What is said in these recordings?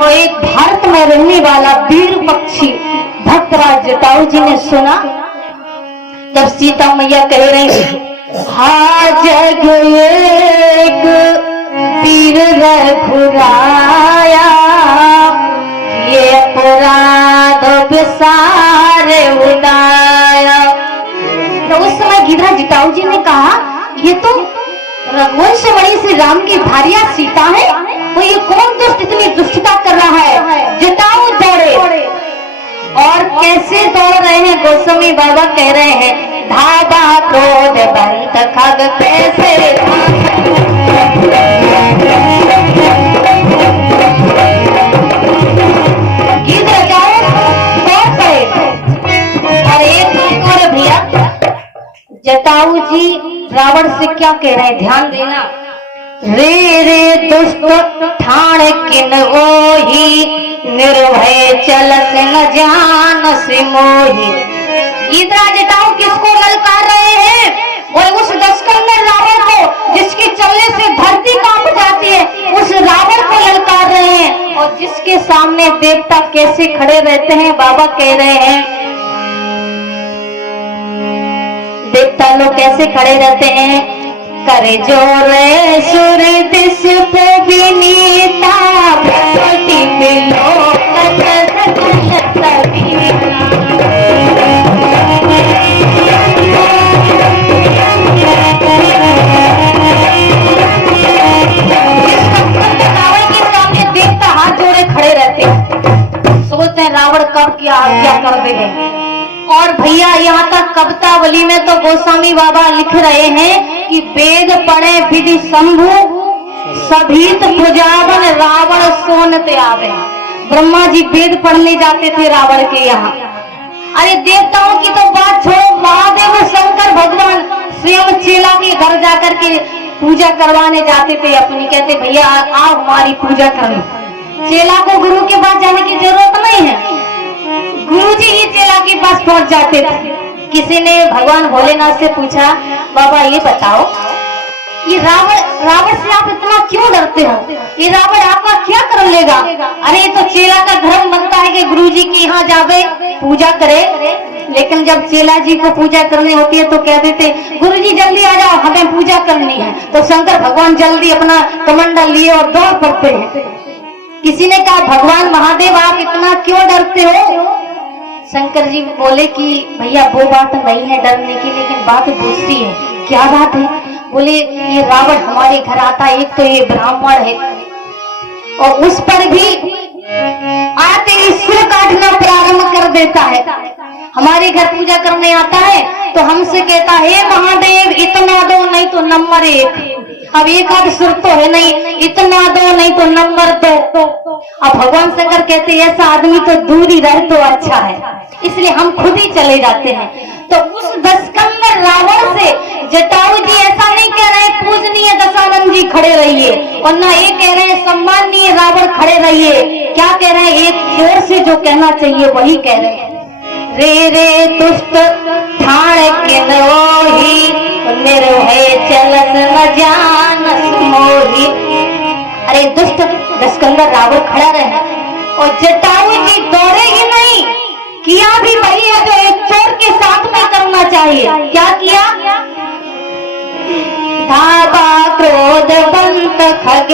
वो एक भारत में रहने वाला वीर पक्षी भक्तराज जटाऊ जी ने सुना। जब सीता मैया कह रही हा जग एक वीर रघुराया, ये अपराध बिसारे उड़ाया। तो उस समय गिरधर जटाऊ जी ने कहा ये तो रघुवंश मणि श्री राम की भार्या सीता है, तो ये कौन दुष्ट इतनी दुष्टता कर रहा है। जटाऊ दौड़े और कैसे दौड़ रहे हैं, गोस्वामी बाबा कह रहे हैं धावा क्रोध बंत खग कैसे गीत रचाए दौड़ पड़े। और एक और भैया जटाऊ जी रावण से क्या कह रहे हैं, ध्यान देना। रे रे दुष्ट ठाण किन ओही, निर्भय चलस न जान से मोही। इधर जटाऊ किसको ललकार रहे हैं, और उस दशकंधर रावण को जिसके चलने से धरती कांप जाती है, उस रावण को ललकार रहे हैं। और जिसके सामने देवता कैसे खड़े रहते हैं, बाबा कह रहे हैं देवता लोग कैसे खड़े रहते हैं। करे जोर सुर दिश पे विनीता, प्रकृति बिलो रावण के सामने देवता हाथ जोड़े खड़े रहते हैं, सोचते हैं रावण कब क्या आज्ञा कर देंगे। और भैया यहाँ तक कवितावली में तो गोस्वामी बाबा लिख रहे हैं कि वेद पढ़े विधि शंभु, सभीत पुजावन रावण सोनते आवे। ब्रह्मा जी वेद पढ़ने जाते थे रावण के यहाँ। अरे देवताओं की तो बात छोड़ो, महादेव शंकर भगवान स्वयं चेला के घर जाकर के पूजा करवाने जाते थे अपनी। कहते भैया आओ हमारी पूजा करो। चेला को गुरु के पास जाने की जरूरत नहीं है, गुरुजी ही चेला के पास पहुंच जाते थे। किसी ने भगवान भोलेनाथ से पूछा बाबा ये बताओ ये रावण से आप इतना क्यों डरते हो, ये रावण आपका क्या कर लेगा। अरे तो चेला का धर्म बनता है कि गुरुजी के यहाँ जावे पूजा करे। लेकिन जब चेला जी को पूजा करनी होती है तो कह देते गुरुजी जल्दी आ जाओ हमें पूजा करनी है। तो शंकर भगवान जल्दी अपना कमंडल लिए और दौड़ पड़ते हैं। किसी ने कहा भगवान महादेव आप इतना क्यों डरते हो। शंकर जी बोले कि भैया वो बात नहीं है डरने की, लेकिन बात दूसरी है। क्या बात है। बोले ये रावण हमारे घर आता है, एक तो ये ब्राह्मण है और उस पर भी आते ही सिर काटना प्रारंभ कर देता है। हमारे घर पूजा करने आता है तो हमसे कहता है महादेव इतना दो नहीं तो नंबर 1। अब एक आध सुर तो है नहीं, इतना दो नहीं तो नंबर 2। अब भगवान शंकर कहते हैं ऐसा आदमी तो दूर ही रहे तो अच्छा है, इसलिए हम खुद ही चले जाते हैं। तो उस दशकंधर रावण से जटाऊ जी ऐसा नहीं कह रहे पूजनीय दशानंद जी खड़े रहिए, और ना ये कह रहे हैं सम्माननीय रावण खड़े रहिए। क्या कह रहे हैं, एक जोर से जो कहना चाहिए वही कह रहे हैं। रे रे दुष्ट ठाण किन ओही, निर्भय चलस न जानस मोही। अरे दुष्ट दशकंधर रावण खड़ा रहे और जटाऊ जी दौड़े ही नहीं, किया भी वही है जो एक चोर के साथ में करना चाहिए। क्या किया, धावा क्रोध बंत खग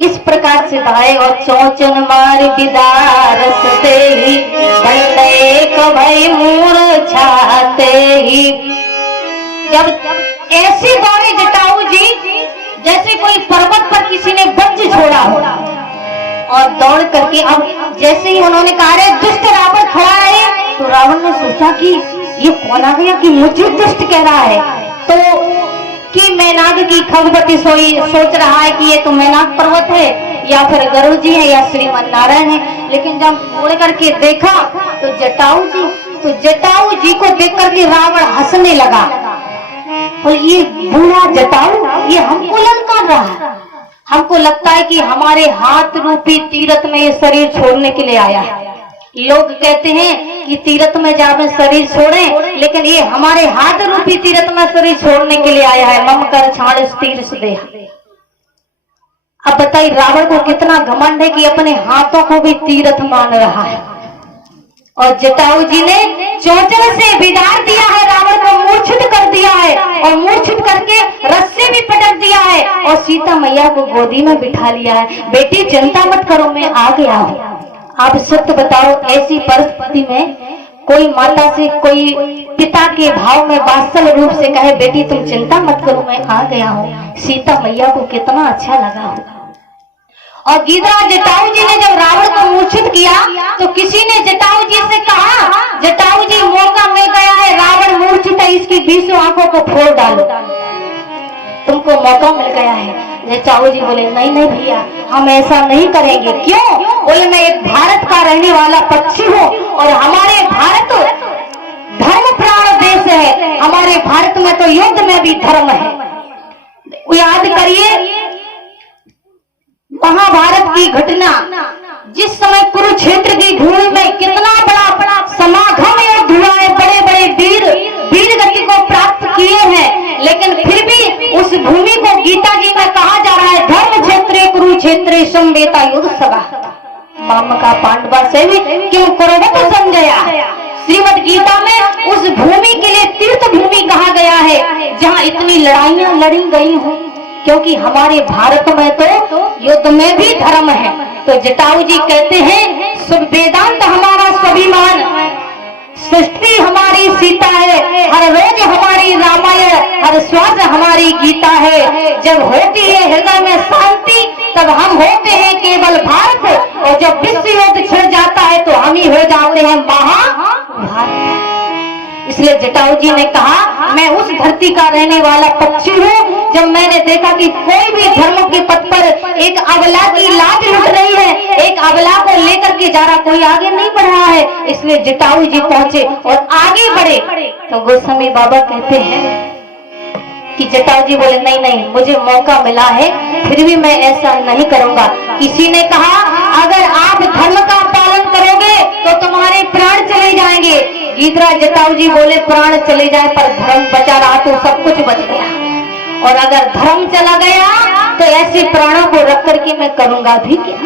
इस प्रकार से धाये और चौचन मार विदारस दे ही, दंडे कभई मूर्छाते ही। जब ऐसे दौड़े जटाऊ जी जैसे कोई पर्वत पर किसी ने वज्र छोड़ा हो, और दौड़ करके अब जैसे ही उन्होंने कहा रे दुष्ट रावण खड़ा है, तो रावण ने सोचा कि ये कौन आ गया कि मुझे दुष्ट कह रहा है। तो कि मैनाक की खगवती सोच रहा है कि ये तो मैनाक पर्वत है या फिर गरुड़ जी है या श्रीमन नारायण है। लेकिन जब मुड़ करके देखा तो जटाऊ जी को देख करके रावण हंसने लगा। और ये बूढ़ा जटाऊ ये हमको ललकार रहा है। हमको लगता है कि हमारे हाथ रूपी तीरथ में ये शरीर छोड़ने के लिए आया है। लोग कहते हैं कि तीरथ में जावे शरीर छोड़ें, लेकिन ये हमारे हाथ रूपी तीरथ में शरीर छोड़ने के लिए आया है। मम कर छाड़ तीर्थ दे। अब बताइए रावण को कितना घमंड है कि अपने हाथों को भी तीरथ मान रहा है। और जटाऊ जी ने चोंचल से बिगाड़ दिया है, रावण को मूर्छित कर दिया है और मूर्छित करके रस्से भी पटक दिया है और सीता मैया को गोदी में बिठा लिया है। बेटी चिंता मत करो, मैं आ गया हूँ। आप सत्य बताओ, ऐसी परिस्थिति में कोई माता से, कोई पिता के भाव में वात्सल रूप से कहे बेटी तुम चिंता मत करो मैं आ गया हूँ, सीता मैया को कितना अच्छा लगा होगा। और गीधरा जटाऊ जी ने जब रावण को मूर्छित किया तो किसी ने जटाऊ जी से कहा, जटाऊ जी मौका मिल गया है, रावण मूर्छित है, इसकी 20 आंखों को फोड़ डालो, तुमको मौका मिल गया है। जटाऊ जी बोले नहीं नहीं भैया, हम ऐसा नहीं करेंगे। क्यों? बोले मैं एक भारत का रहने वाला पक्षी हूँ और हमारे भारत धर्म प्राण देश है, हमारे भारत में तो युद्ध में भी धर्म है। याद करिए महाभारत की घटना, जिस समय कुरुक्षेत्र की भूमि में कितना बड़ा समागम युद्ध हुआ है, बड़े बड़े वीर गति को प्राप्त किए हैं, लेकिन फिर भी उस भूमि को गीता जी में कहा जा रहा है धर्म क्षेत्रे कुरुक्षेत्रे संवेता युद्ध सभा माम का पांडवा से भी क्यों करोवत संजया। श्रीमद गीता में उस भूमि के लिए तीर्थ भूमि कहा गया है जहाँ इतनी लड़ाइयां लड़ी गई हूँ, क्योंकि हमारे भारत में तो युद्ध में भी धर्म है। तो जटाऊ जी कहते हैं वेदांत हमारा स्वाभिमान, सृष्टि हमारी सीता है, हर रोज हमारी रामायण, हर श्वास हमारी गीता है। जब होती है हृदय में शांति तब हम होते हैं केवल भारत, और जब विश्व युद्ध छिड़ जाता है तो हम ही हो जाते हैं महाभारत। इसलिए जटाऊ जी ने कहा मैं उस धरती का रहने वाला पक्षी हूँ। जब मैंने देखा कि कोई भी धर्म के पथ पर एक अबला की लाज लुट रही है, एक अबला को लेकर के जा रहा, कोई आगे नहीं बढ़ रहा है, इसलिए जटाऊ जी पहुंचे और आगे बढ़े। तो गोस्वामी बाबा कहते हैं कि जटाऊ जी बोले नहीं नहीं, मुझे मौका मिला है फिर भी मैं ऐसा नहीं करूंगा। किसी ने कहा अगर आप धर्म का पालन करोगे तो तुम्हारे प्राण चले जाएंगे। गीधरा जटाऊ जी बोले प्राण चले जाए पर धर्म बचा रहा तो सब कुछ बच गया, और अगर धर्म चला गया तो ऐसे प्राणों को रख करके मैं करूंगा भी क्या।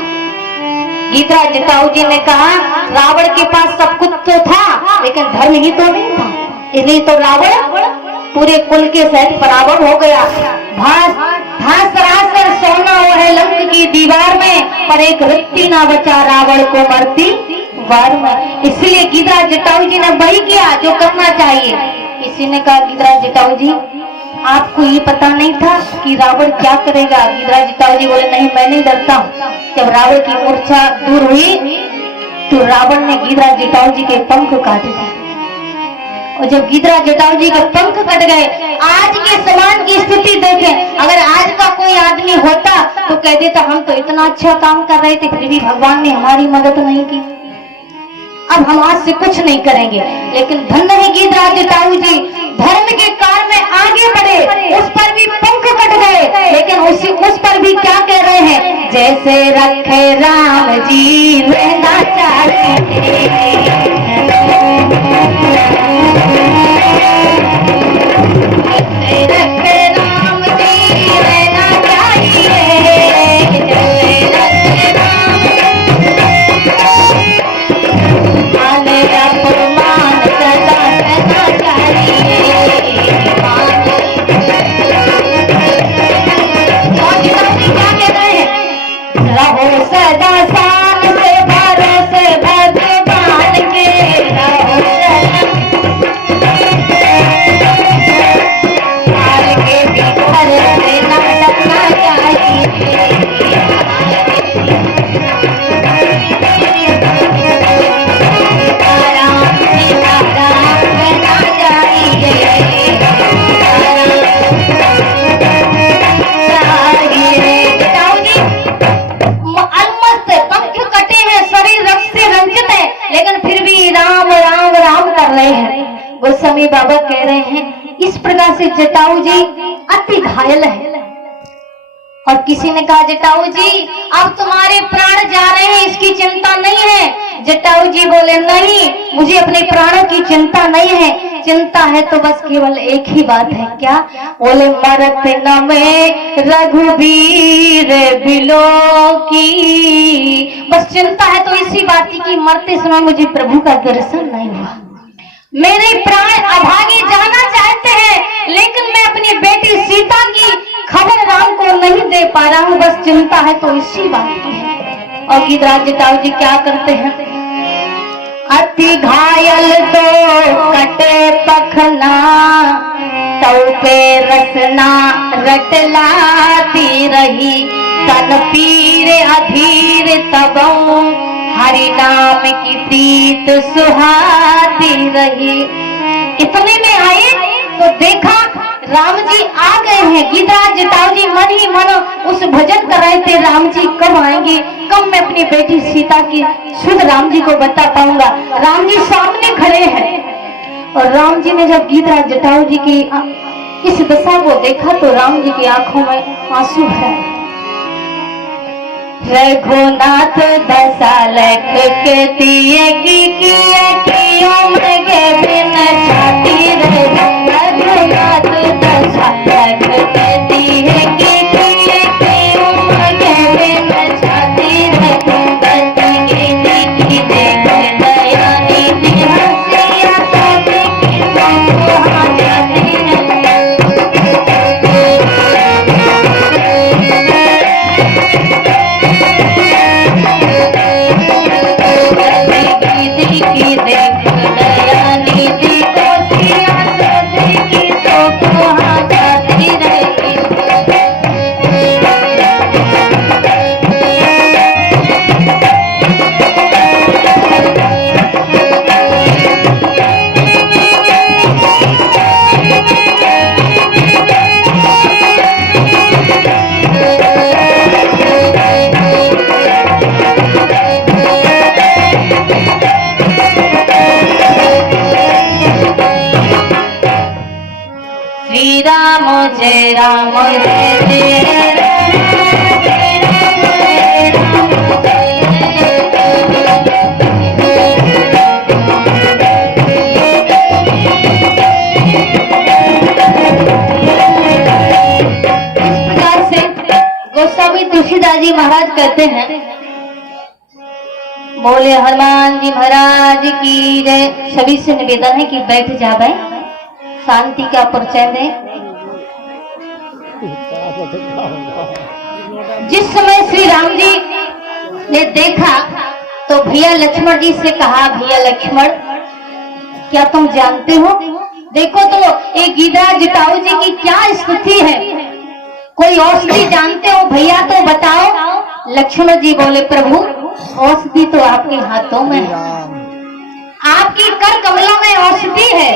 गीधरा जटाऊ जी ने कहा रावण के पास सब कुछ तो था लेकिन धर्म ही तो नहीं था, इसलिए तो रावण पूरे कुल के सहित बराबर हो गया। सरासर सोना वो है लंक की दीवार में, पर एक रत्ती ना बचा रावण को मरती वार में। इसलिए गीधरा जटाऊ जी ने वही किया जो करना चाहिए। किसी ने कहा गीधरा जटाऊ जी आपको ये पता नहीं था कि रावण क्या करेगा? गीधरा जटाऊ जी बोले नहीं मैं नहीं डरता हूँ। जब रावण की मूर्छा दूर हुई तो रावण ने गीधरा जटाऊ जी के पंख काट दिए, और जब गीधरा जटाऊ जी के पंख कट गए, आज के समान की स्थिति देखें, अगर आज का कोई आदमी होता तो कह देता हम तो इतना अच्छा काम कर रहे थे फिर भी भगवान ने हमारी मदद नहीं की, अब हम आज से कुछ नहीं करेंगे। लेकिन धन्य है गीधरा जटाऊ जी, धर्म के कार्य में आगे बढ़े, उस पर भी पंख कट गए लेकिन उस पर भी क्या कह रहे हैं, जैसे रखे राम जी रहना चाहिए, रहो सदा साथ से भरोसे भगवान जी अति घायल है। और किसी ने कहा जटाऊ जी अब तुम्हारे प्राण जा रहे हैं, इसकी चिंता नहीं है। जटाऊ जी बोले नहीं, मुझे अपने प्राणों की चिंता नहीं है, चिंता है तो बस केवल एक ही बात है। क्या? बोले मरत न में रघुवीर बिलो की, बस चिंता है तो इसी बात की मरते समय मुझे प्रभु का दर्शन नहीं हुआ। मेरे प्राण अभागे जाना चाहते हैं लेकिन मैं अपनी बेटी सीता की खबर राम को नहीं दे पा रहा हूँ, बस चिंता है तो इसी बात की है। और गीतराज जटाऊ जी क्या करते हैं? अति घायल तो कटे पखना तौ पे रसना रटलाती रही, तन पीर अधीर तबों हरि नाम की प्रीत सुहाती रही। इतने में आए तो देखा राम जी आ गए हैं। गीतराज जटाऊ जी मन ही मन उस भजन कर रहे थे, राम जी कब आएंगे, कब मैं अपनी बेटी सीता की शुद्ध राम जी को बता पाऊंगा। राम जी सामने खड़े हैं और राम जी ने जब गीतराज जटाऊ जी की इस दशा को देखा तो राम जी की आंखों में आंसू है। रघुनाथ दशा लख के दिए की उम्र के बिन छाती रहे, रघुनाथ दशा लख के दिए की उम्र के बिन छाती रहे, गति की देख दया निधि हंसिया सोच की सोहा जाती जय राम जय जय गोस्वामी तुलसीदास जी महाराज कहते हैं, बोले हनुमान जी महाराज की जय। सभी से निवेदन है कि बैठ जावे, शांति का परिचय दें। जिस समय श्री राम जी ने देखा तो भैया लक्ष्मण जी से कहा, भैया लक्ष्मण क्या तुम जानते हो, देखो तो ये गीतराज जटाऊ जी की क्या स्थिति है, कोई औषधि जानते हो भैया तो बताओ। लक्ष्मण जी बोले प्रभु औषधि तो आपके हाथों में है, आपकी कर कमलों में औषधि है,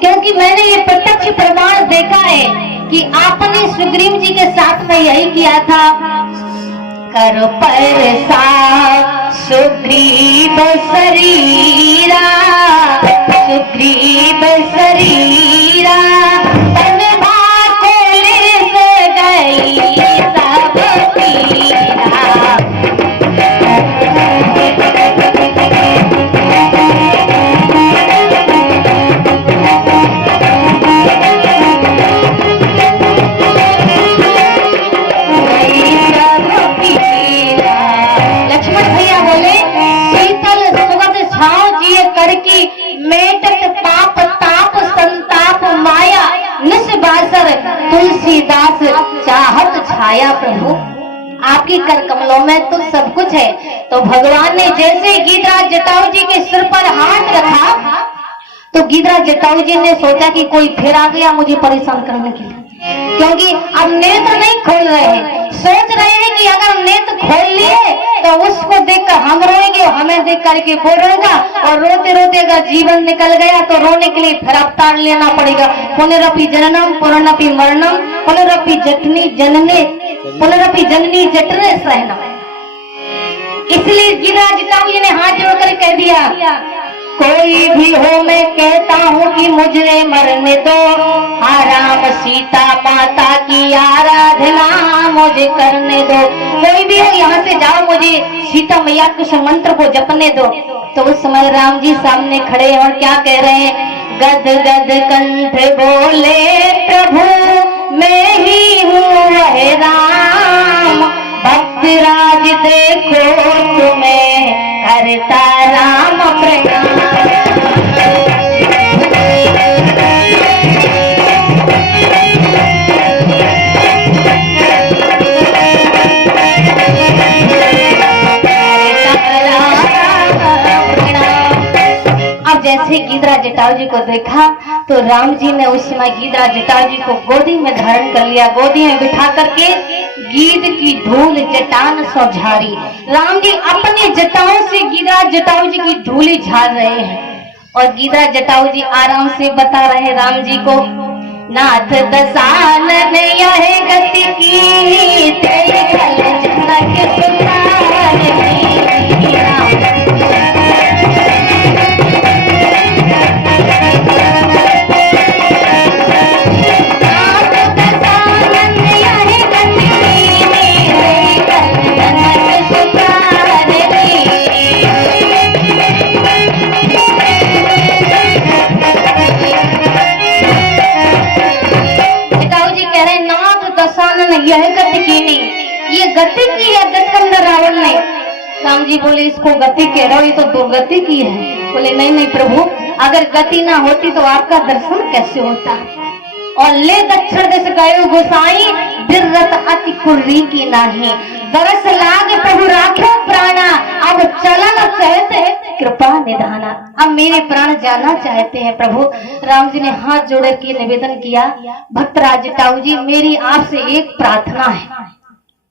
क्योंकि मैंने ये प्रत्यक्ष प्रमाण देखा है कि आपने सुग्रीव जी के साथ में यही किया था। कर परसा सुग्रीव शरीरा, सुग्रीव शरीरा, तन भाकोले से गई सब पीरा। तुलसीदास चाहत छाया प्रभु, आपकी कर कमलों में तो सब कुछ है। तो भगवान ने जैसे गीतराज जटाऊ जी के सिर पर हाथ रखा तो गीतराज जटाऊ जी ने सोचा कि कोई फिर आ गया मुझे परेशान करने के लिए, क्योंकि अब नेत्र नहीं खोल रहे हैं। सोच रहे हैं कि अगर नेत्र खोल लिए तो उसको देखकर हम रोएंगे, हमें देख करके वो रोएगा, और रोते रोते अगर जीवन निकल गया तो रोने के लिए फिर अवतार लेना पड़ेगा। पुनरपि जननम पुनरपि मरणम पुनरपि जठनी जनने पुनरपि जननी जठने सहना। इसलिए गीतराज जटाऊ जी ने हाथ जोड़कर कह दिया, कोई भी हो मैं कहता हूँ कि मुझे मरने दो, राम सीता माता की आराधना मुझे करने दो। कोई भी हो यहाँ से जाओ, मुझे सीता मैया के मंत्र को जपने दो। तो उस समय राम जी सामने खड़े और क्या कह रहे हैं, गद गद कंठ बोले प्रभु मैं ही हूँ वह राम, भक्त राज देखो तुम्हें करता राम प्रणाम। जैसे गीधरा जटाऊ जी को देखा तो राम जी ने उस समय गीधरा जटाऊ जी को गोदी में धारण कर लिया, गोदी में बिठा करके गीध की धूल जटान सो झारी। राम जी अपने जटाओं से गीधरा जटाऊ जी की धूली झाड़ रहे हैं और गीधरा जटाऊ जी आराम से बता रहे राम जी को, नाथ दसानन यह गति की तेरी झलक सुधारनी। यह गति की नहीं, ये गति की है दशकंदर रावण ने। राम जी बोले इसको गति कह रहे हो, ये तो दुर्गति की है। बोले नहीं नहीं प्रभु, अगर गति ना होती तो आपका दर्शन कैसे होता। और ले दक्षिण देश गए गोसाई, बिररत अति कुर्री की नाही, दरस लाग प्रभु राखो प्राणा, अब चलना चाहते कृपा निधाना। अब मेरे प्राण जाना चाहते हैं प्रभु। राम जी ने हाथ जोड़ के निवेदन किया, भक्तराज जटाऊ जी मेरी आपसे एक प्रार्थना है।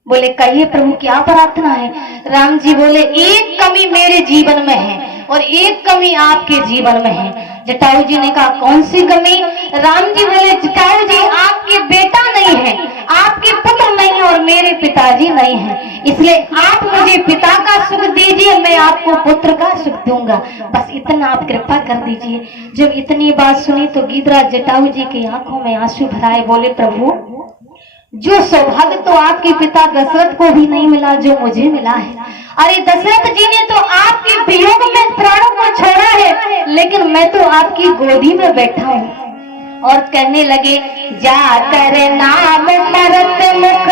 बोले कहिए प्रभु क्या प्रार्थना है। राम जी बोले एक कमी मेरे जीवन में है और एक कमी आपके जीवन में है। जटाऊ जी ने कहा कौन सी कमी। राम जी बोले जटाऊ जी आपके बेटा नहीं है, आपके पुत्र नहीं है और मेरे पिताजी नहीं है, इसलिए आप मुझे पिता का सुख दीजिए, मैं आपको पुत्र का सुख दूंगा, बस इतना आप कृपा कर दीजिए। जब इतनी बात सुनी तो गीधरा जटाऊ जी की आंखों में आंसू भराए। बोले प्रभु जो सौभाग्य तो आपके पिता दशरथ को भी नहीं मिला जो मुझे मिला है। अरे दशरथ जी ने तो आपके वियोग में प्राणों को छोड़ा है, लेकिन मैं तो आपकी गोदी में बैठा हूँ। और कहने लगे जाकर नाम मरत मुख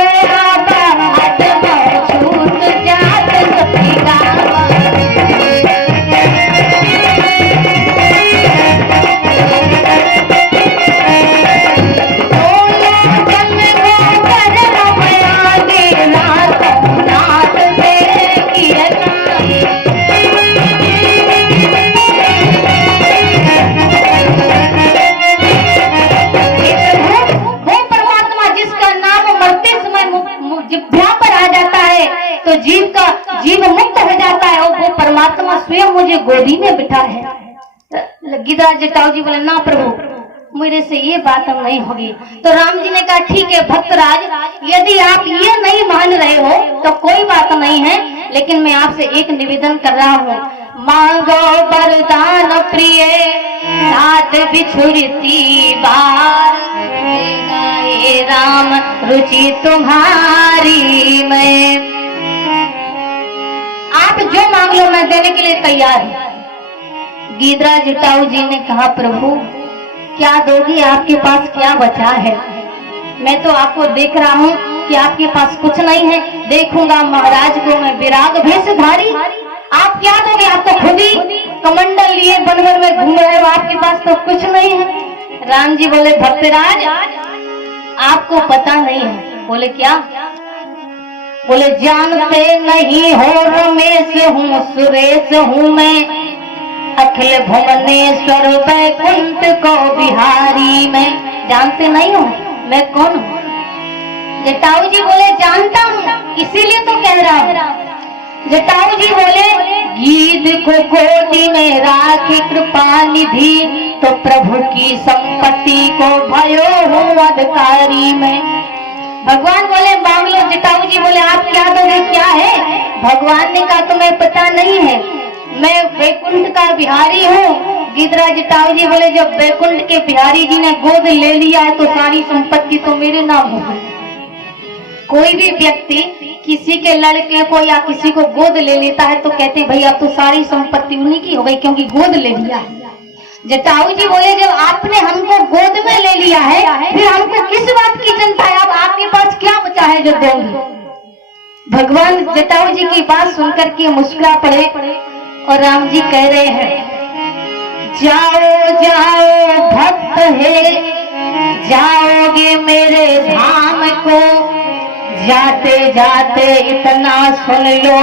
छूट जात जीव मुक्त हो जाता है और वो परमात्मा स्वयं मुझे गोदी में बिठा है। गीधरा जटाऊ जी बोले ना प्रभु मेरे से ये बात अब नहीं होगी। तो राम जी ने कहा ठीक है भक्तराज, यदि आप ये नहीं मान रहे हो तो कोई बात नहीं है, लेकिन मैं आपसे एक निवेदन कर रहा हूँ, मांगो वरदान प्रिय साथ बिछुड़ती बार, राम रुचि तुम्हारी मैं। आप जो मांग लो मैं देने के लिए तैयार हूँ। गीधरा जटाऊ जी ने कहा प्रभु क्या दोगी, आपके पास क्या बचा है। मैं तो आपको देख रहा हूँ कि आपके पास कुछ नहीं है, देखूंगा महाराज को मैं विराग भेषधारी, आप क्या दोगे। आप तो खुद ही कमंडल लिए वन वन में घूम रहे हो, आपके पास तो कुछ नहीं है। राम जी बोले भक्तराज आपको पता नहीं है। बोले क्या। बोले जानते नहीं हो रमेश हूँ सुरेश हूँ मैं, अखिल भुवनेश्वर बैकुंठ को बिहारी मैं। जानते नहीं हो मैं कौन हूँ। जटाऊ जी बोले जानता हूँ इसीलिए तो कह रहा हूँ। जटाऊ जी बोले गीध को गोदी में राखी कृपा निधि, तो प्रभु की संपत्ति को भयो हूँ अधिकारी में। भगवान बोले मांग लो। जटाऊ जी बोले आप क्या दोगे, क्या है। भगवान ने कहा तुम्हें पता नहीं है, मैं बैकुंठ का बिहारी हूँ। गिरिराज जटाऊ जी बोले जब बैकुंठ के बिहारी जी ने गोद ले लिया है तो सारी संपत्ति तो मेरे नाम हो गई। कोई भी व्यक्ति किसी के लड़के को या किसी को गोद ले लेता है तो कहते हैं भाई अब तो सारी संपत्ति उन्हीं की हो गई क्योंकि गोद ले लिया है। जटाऊ जी बोले जब आपने हमको गोद में ले लिया है फिर हमको किस बात की चिंता है, अब आपके पास क्या बचा है जो दोगे। भगवान जटाऊ जी की बात सुनकर के मुस्कुरा पड़े और राम जी कह रहे हैं जाओ जाओ भक्त है जाओगे मेरे धाम को, जाते जाते इतना सुन लो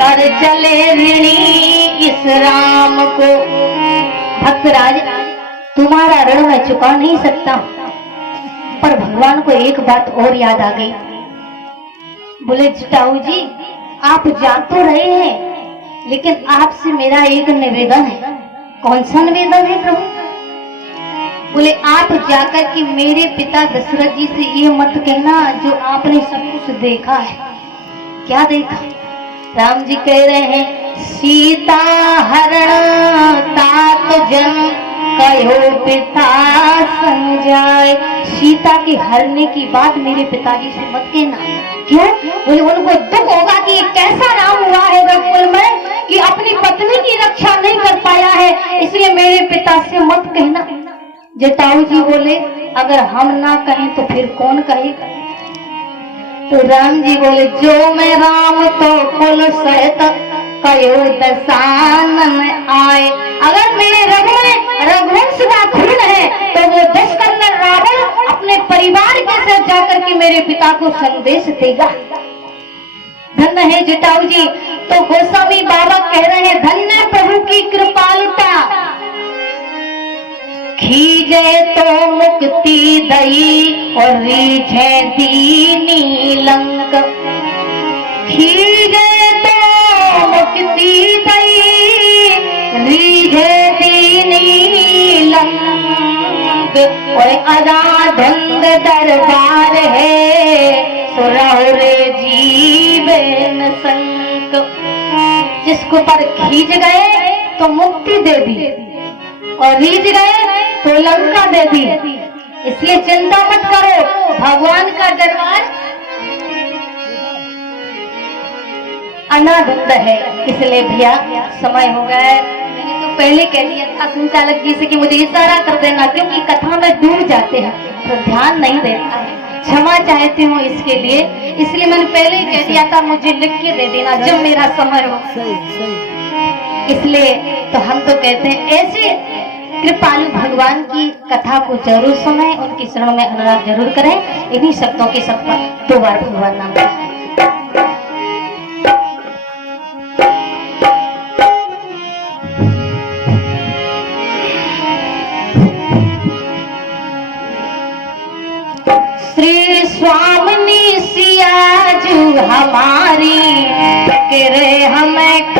कर चले ऋणी इस राम को। भक्तराज तुम्हारा ऋण मैं चुका नहीं सकता, पर भगवान को एक बात और याद आ गई। बोले जटाऊ जी आप जा तो रहे हैं लेकिन आपसे मेरा एक निवेदन है। कौन सा निवेदन है प्रभु? बोले आप जाकर के मेरे पिता दशरथ जी से ये मत कहना जो आपने सब कुछ देखा है। क्या देखा? राम जी कह रहे हैं सीता हरण तात जन कहो पिता समझाए। सीता के हरने की बात मेरे पिताजी से मत कहना। क्यों? बोले उनको दुख होगा कि ये कैसा राम हुआ है रघुकुल में कि अपनी पत्नी की रक्षा नहीं कर पाया है, इसलिए मेरे पिता से मत कहना। जटाऊ जी बोले अगर हम ना कहें तो फिर कौन कहेगा? तो राम जी बोले जो मैं राम तो कुल सहित कयो दशानन आए। अगर मेरे रग में रघुवंश का खून है तो वो दशकंदन रावण अपने परिवार के साथ जाकर के मेरे पिता को संदेश देगा। धन्य है जटाऊ जी। तो गोस्वामी बाबा कह रहे हैं धन्य प्रभु की कृपालुता, खीजे तो मुक्ति दई और रीझे दीनी लंक। खीजे तो मुक्ति दई रीझे दीनी लंक। और अराधन दरबार है सुरौर जीवन संक। जिसको पर खींच गए तो मुक्ति दे दी और रीझ गए तो लंका दे दी। इसलिए चिंता मत करो, भगवान का दरबार अनादंड है। इसलिए भैया समय हो गया है, मैंने तो पहले कह दिया था संचालक जी से कि मुझे इशारा कर देना क्योंकि कथा में डूब जाते हैं तो ध्यान नहीं देता है। क्षमा चाहती हूँ इसके लिए, इसलिए मैंने पहले ही कह दिया था मुझे लिख के दे देना जब मेरा समय हो। इसलिए तो हम तो कहते हैं ऐसे कृपालु भगवान की कथा को जरूर सुने, उनकी शरण में अनुराग जरूर करें। इन्हीं शब्दों के सब पर 2 बार भगवान नाम लें। श्री स्वामिनी सियाजू हमारी करे हमें